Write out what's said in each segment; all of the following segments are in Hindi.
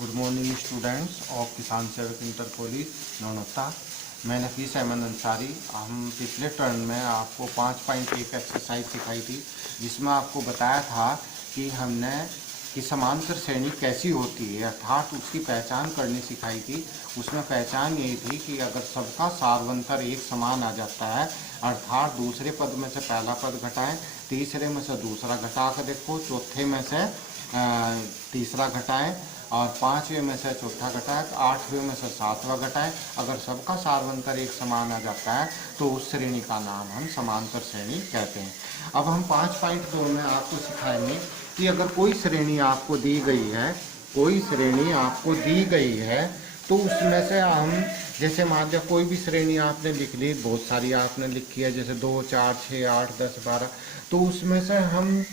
गुड मॉर्निंग स्टूडेंट्स ऑफ किसान सेवक इंटर कॉलेज नौनता। मैं नफीस अहमद अंसारी। हम पिछले टर्न में आपको 5.1 एक्सरसाइज सिखाई थी, जिसमें आपको बताया था कि हमने कि समांतर श्रेणी कैसी होती है, अर्थात उसकी पहचान करनी सिखाई थी। उसमें पहचान यही थी कि अगर सबका सारवंतर एक समान आ जाता है, अर्थात दूसरे पद में से पहला पद घटाएं, तीसरे में से दूसरा घटा कर देखो, चौथे में से तीसरा घटाएं और पाँचवें में से चौथा घटाएं, आठवें में से सातवां घटाएं। अगर सबका सारवंतर एक समान आ जाता है तो उस श्रेणी का नाम हम समांतर श्रेणी कहते हैं। अब हम 5.2 में आपको सिखाएंगे कि अगर कोई श्रेणी आपको दी गई है, कोई श्रेणी आपको दी गई है तो उसमें से हम, जैसे मान लिया कोई भी श्रेणी आपने लिख ली, बहुत सारी आपने लिखी है, जैसे 2, 4, 6, 8, 10, 12, तो उसमें से हम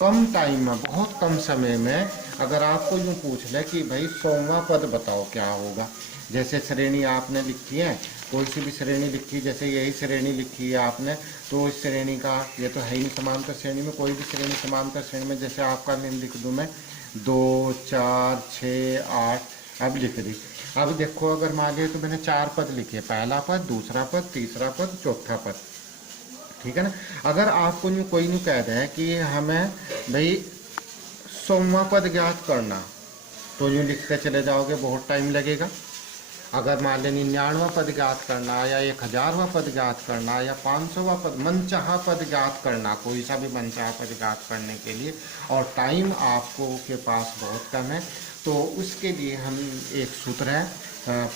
कम टाइम में, बहुत कम समय में अगर आपको यूँ पूछ ले कि भाई 100वां पद बताओ क्या होगा। जैसे श्रेणी आपने लिखी है, कोई सी भी श्रेणी लिखी, जैसे यही श्रेणी लिखी है आपने, तो इस श्रेणी का, ये तो है ही नहीं समांतर श्रेणी में, कोई भी श्रेणी समांतर श्रेणी में, जैसे आपका मैं लिख दूँ मैं 2, 4, 6, 8, अब लिख दी। अब देखो, अगर मान लिया तो मैंने 4 पद लिखे, पहला पद, दूसरा पद, तीसरा पद, चौथा पद, ठीक है ना। अगर आपको यूँ कोई नहीं कह रहा है कि हमें भाई 100वां पद ज्ञात करना, तो यूँ लिखते चले जाओगे, बहुत टाइम लगेगा। अगर मान लें 99वां पद ज्ञात करना, या 1000वां पद ज्ञात करना, या 500वां पद, मनचाहा पद ज्ञात करना, कोई सा भी मनचाहा पद ज्ञात करने के लिए, और टाइम आपको के पास बहुत कम है, तो उसके लिए हम एक सूत्र है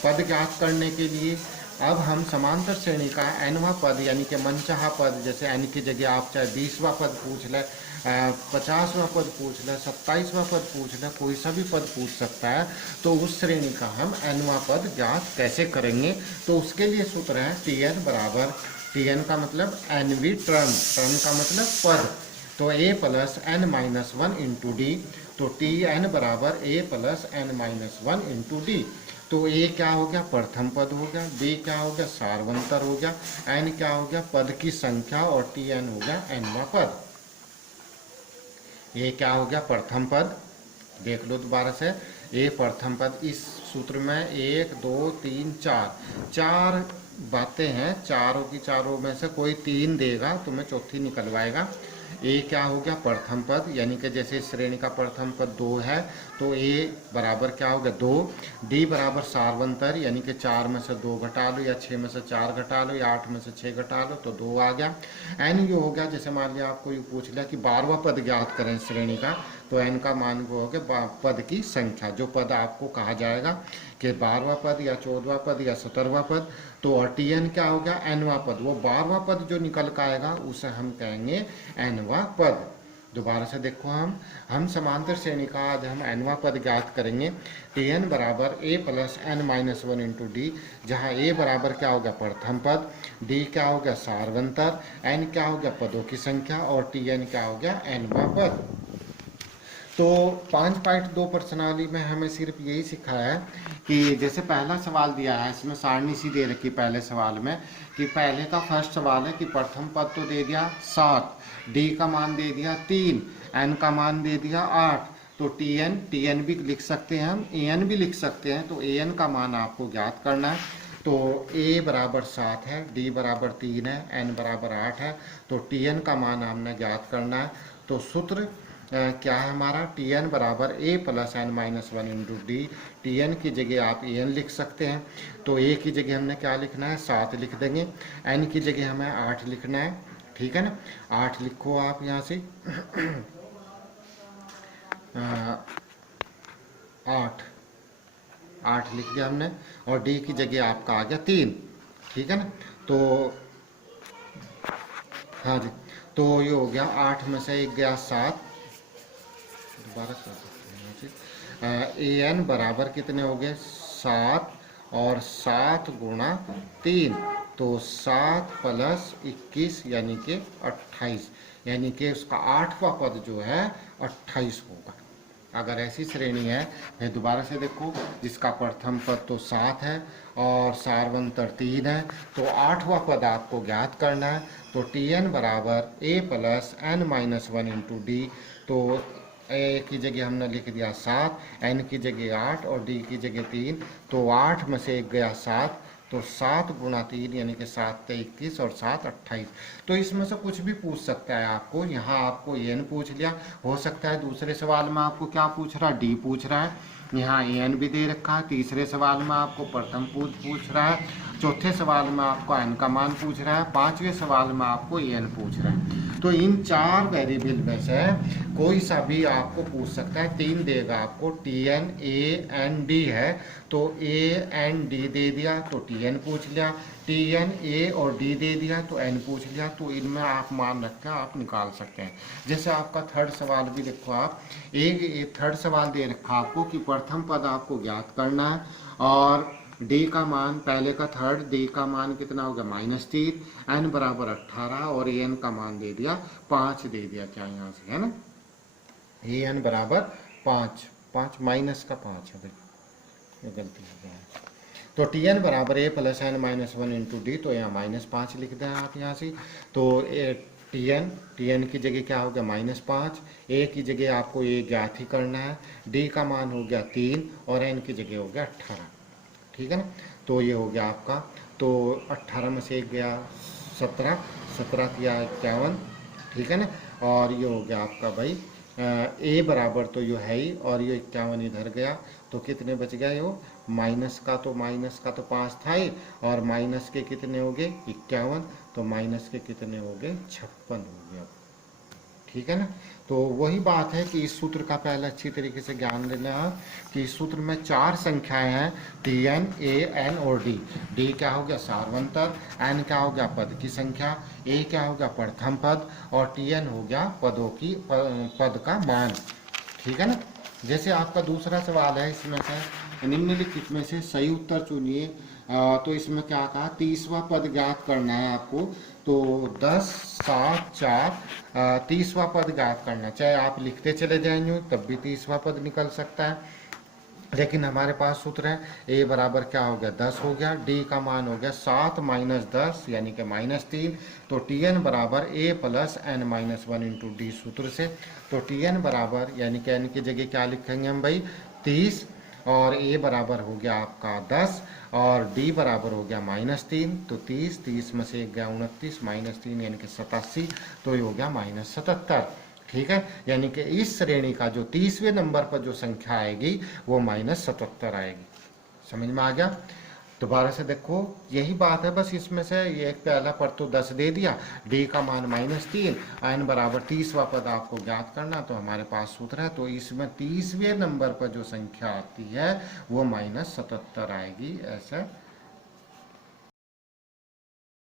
पद ज्ञात करने के लिए। अब हम समांतर श्रेणी का nवां पद यानी कि मनचाहा पद, जैसे n की जगह आप चाहे 20वां पद पूछ लें, 50वां पद पूछ लें, 27वां पद पूछ लें, कोई सा भी पद पूछ सकता है, तो उस श्रेणी का हम nवां पद ज्ञात कैसे करेंगे। तो उसके लिए सूत्र है Tn बराबर, Tn का मतलब nवीं टर्म, टर्म का मतलब पद, तो a plus n minus 1 into D. तो Tn बराबर a plus n minus 1 into D. तो ए क्या हो गया, प्रथम पद हो गया, बी क्या हो गया, सारवंतर हो गया, एन क्या हो गया, पद की संख्या, और टी एन हो गया एनवा पद। ए क्या हो गया, प्रथम पद, देख लो दोबारा से, ए प्रथम पद। इस सूत्र में 1, 2, 3, 4 बातें हैं, चारों की चारों में से कोई 3 देगा तो मैं चौथी निकलवाएगा। ए क्या हो गया, प्रथम पद, यानी कि जैसे श्रेणी का प्रथम पद 2 है, तो ए बराबर क्या हो गया, 2। डी बराबर सारवंतर, यानी कि 4 में से 2 घटा लो, या 6 में से 4 घटा लो, या 8 में से 6 घटा लो, तो 2 आ गया। एन ये हो गया, जैसे मान लिया आपको ये पूछ लिया कि 12वां पद ज्ञात करें श्रेणी का, तो एन का मान वो हो गया पद की संख्या, जो पद आपको कहा जाएगा कि 12वां पद या 14वां पद या 17वां पद, तो और टी एन क्या हो गया, एनवां पद। वो 12वां पद जो निकल का आएगा उसे हम कहेंगे एनवां पद। दोबारा से देखो, हम समांतर श्रेणी का आज हम एनवां पद ज्ञात करेंगे। टी एन बराबर A plus N minus 1 into D, जहाँ ए बराबर क्या हो गया, प्रथम पद, डी क्या हो गया, सारवंतर, एन क्या हो गया, पदों की संख्या, और टी एन क्या हो गया, एनवां पद। तो 5.2 प्रश्नावली में हमें सिर्फ यही सिखाया है कि जैसे पहला सवाल दिया है, इसमें सारणी सी दे रखी पहले सवाल में, कि पहले का फर्स्ट सवाल है कि प्रथम पद तो दे दिया 7, डी का मान दे दिया 3, एन का मान दे दिया 8, तो टी एन भी लिख सकते हैं हम, ए एन भी लिख सकते हैं। तो ए एन का मान आपको ज्ञात करना है। तो ए बराबर 7 है, डी बराबर 3 है, एन बराबर 8 है, तो टी एन का मान हमने ज्ञात करना है। तो सूत्र क्या है हमारा, टी एन बराबर A plus N minus 1 into D. T N की जगह आप ए एन लिख सकते हैं, तो ए की जगह हमने क्या लिखना है, 7 लिख देंगे, एन की जगह हमें 8 लिखना है, ठीक है ना। 8 लिखो आप यहाँ से 8 लिख दिया हमने, और डी की जगह आपका आ गया 3, ठीक है ना। तो हाँ जी, तो ये हो गया 8 में से 1 गया 7, दोबारा कर सकते हैं। ए एन बराबर कितने हो गए, 7, और 7 गुणा 3, तो 7 प्लस 21 यानी कि 28, यानी कि उसका 8वां पद जो है 28 होगा। अगर ऐसी श्रेणी है, फिर दोबारा से देखो, जिसका प्रथम पद तो 7 है और सारवंतर 3 है, तो 8वां पद आपको ज्ञात करना है। तो टी एन बराबर A plus N minus 1 into D. तो ए की जगह हमने लिख दिया 7, एन की जगह 8 और डी की जगह 3। तो 8 में से एक गया 7, तो 7 गुणा 3 यानी कि 7 × 21 और 7 × 28। तो इसमें से कुछ भी पूछ सकता है आपको। यहाँ आपको एन पूछ लिया, हो सकता है दूसरे सवाल में आपको क्या पूछ रहा है, डी पूछ रहा है। यहाँ एन भी दे रखा है। तीसरे सवाल में आपको प्रथम पूछ रहा है। चौथे सवाल में आपको एन का मान पूछ रहा है। पांचवें सवाल में आपको एन पूछ रहा है। तो इन 4 वेरिएबल में से कोई सा भी आपको पूछ सकता है। 3 देगा आपको, T N A N D है, तो ए एन डी दे दिया तो टी एन पूछ लिया, टी एन ए और डी दे दिया तो एन पूछ लिया। तो इनमें आप मान रख कर आप निकाल सकते हैं। जैसे आपका थर्ड सवाल भी देखो आप, एक थर्ड सवाल दे रखा आपको कि प्रथम पद आपको ज्ञात करना है और डी का मान, पहले का थर्ड, डी का मान कितना होगा -3, एन बराबर 18 और एन का मान दे दिया 5 दे दिया। क्या यहाँ से है ना, ए एन बराबर 5 माइनस का 5 है भाई, ये गलती हो गया है। तो टी एन बराबर A plus N minus 1 into D, तो यहाँ -5 लिख दें आप यहाँ से। तो टी एन की जगह क्या हो गया -5, ए की जगह आपको ये ज्ञात ही करना है, डी का मान हो गया 3 और एन की जगह हो गया 18। ठीक है ना, तो ये हो गया आपका। तो 18 में से एक गया 17, 17 किया 51, ठीक है ना। और ये हो गया आपका भाई ए बराबर तो ये है ही, और ये 51 इधर गया, तो कितने बच गए हो, माइनस का तो 5 था ही, और माइनस के कितने हो गए 51, तो माइनस के कितने हो गए 56 हो गया। ठीक है ना। तो वही बात है कि इस सूत्र का पहले अच्छी तरीके से ज्ञान लेना है कि इस सूत्र में 4 संख्याएं हैं, टी एन, ए एन और डी। डी क्या हो गया सार्वंतर, एन क्या हो गया पद की संख्या, ए क्या हो गया प्रथम पद और टी एन हो गया पद का मान। ठीक है ना। जैसे आपका दूसरा सवाल है, इसमें से निम्नलिखित में से सही उत्तर चुनिए। तो इसमें क्या कहा, 30वां पद ज्ञात करना है आपको। तो 10, 7, 4 30वां पद ज्ञात करना, चाहे आप लिखते चले जाएंगे तब भी 30वां पद निकल सकता है, लेकिन हमारे पास सूत्र है ए बराबर क्या हो गया 10 हो गया, डी का मान हो गया 7 माइनस 10 यानी कि -3। तो टी एन बराबर A plus N minus 1 into D सूत्र से। तो टी एन बराबर यानी कि एन की जगह क्या लिखेंगे हम भाई 30, और ए बराबर हो गया आपका 10 और डी बराबर हो गया -3। तो 30 में से एक गया 29, -3 यानी कि 87, तो ये हो गया -77। ठीक है, यानी कि इस श्रेणी का जो 30वें नंबर पर जो संख्या आएगी वो -77 आएगी। समझ में आ गया। दोबारा से देखो, यही बात है, बस इसमें से ये एक पहला पर तो 10 दे दिया, डी का मान -3, एन बराबर 30वां पद आपको ज्ञात करना, तो हमारे पास सूत्र है। तो इसमें 30वें नंबर पर जो संख्या आती है वो -77 आएगी, ऐसा